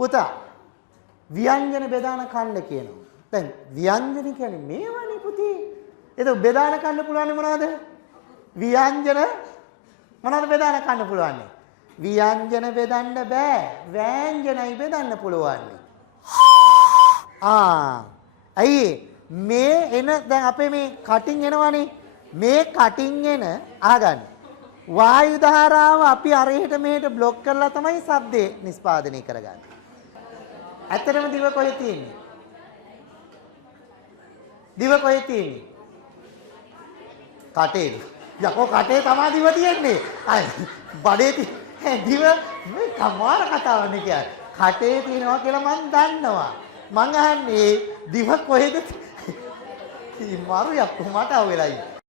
පුතා ව්‍යංජන බෙදාන කන්න කියනවා. දැන් ව්‍යංජන කියන්නේ මේවනේ පුතේ. ඒක බෙදාන කන්න පුළුවන් මොනවද? ව්‍යංජන මොනවද බෙදාන කන්න පුළුවන්? ව්‍යංජන බෙදන්න බෑ. ව්‍යංජනයි බෙදන්න පුළුවන්. අයි මේ එන දැන් අපේ මේ කටින් එනවනේ. මේ කටින් එන අහගන්න. වායු ධාරාව අපි අරහෙට මෙහෙට બ્લોක් කරලා තමයි ශබ්දේ නිස්පාදනය කරගන්නේ. ඇත්තටම දිව කොහෙද තියෙන්නේ? දිව කොහෙද තියෙන්නේ? කටේ. යකෝ කටේ තමයි දිව තියෙන්නේ. අය බඩේ දිව මේ කමාර කතාවනේ කියන්නේ. කටේ තියෙනවා කියලා මම දන්නවා. මං අහන්නේ දිව කොහෙද? මාරු යක්කෝ මට අහුවෙලා ඉන්නේ.